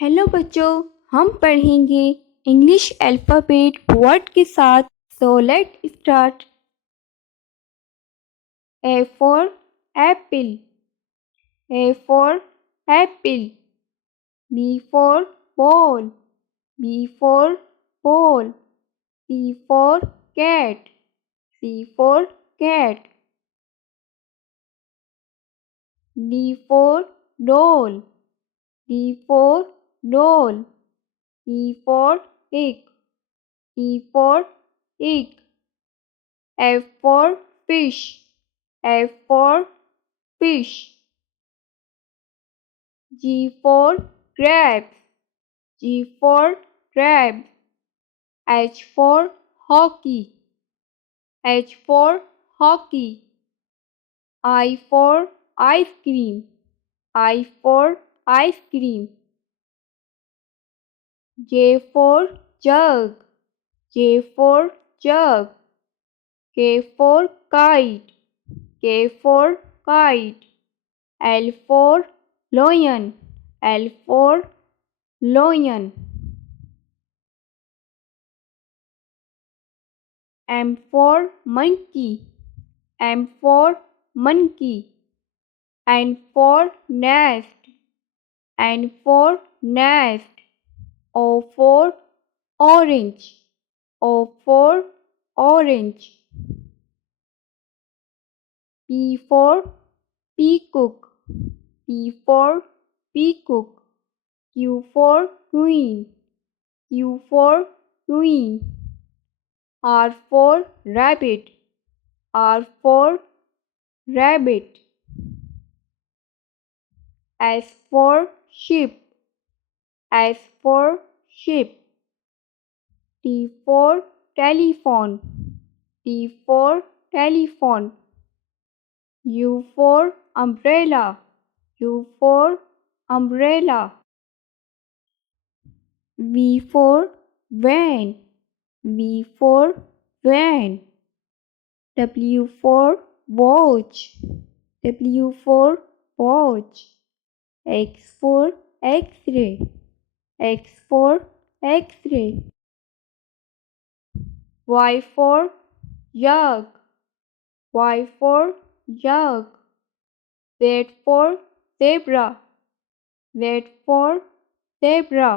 Hello बच्चों, हम पढ़ेंगे इंग्लिश अल्फ़ाबेट वर्ड के साथ। So let start. A for apple, A for apple. B for ball, B for ball. C for cat, C for cat. D for doll, D for doll. E for egg, E for egg. F for fish, F for fish. G for grapes, G for grapes. H for hockey, H for hockey. I for ice cream, I for ice cream. J for jug, J for jug. K for kite, K for kite. L for lion, L for lion. M for monkey, M for monkey. N for nest, N for nest. O for orange, O for orange. P for peacock, P for peacock. Q for queen, Q for queen. R for rabbit, R for rabbit. S for sheep, S for sheep. T for telephone, T for telephone. U for umbrella, U for umbrella. V for van, V for van. W for watch, W for watch. X for X-ray, X for X-ray. Y for jug, Y for jug. Z for zebra, Z for zebra.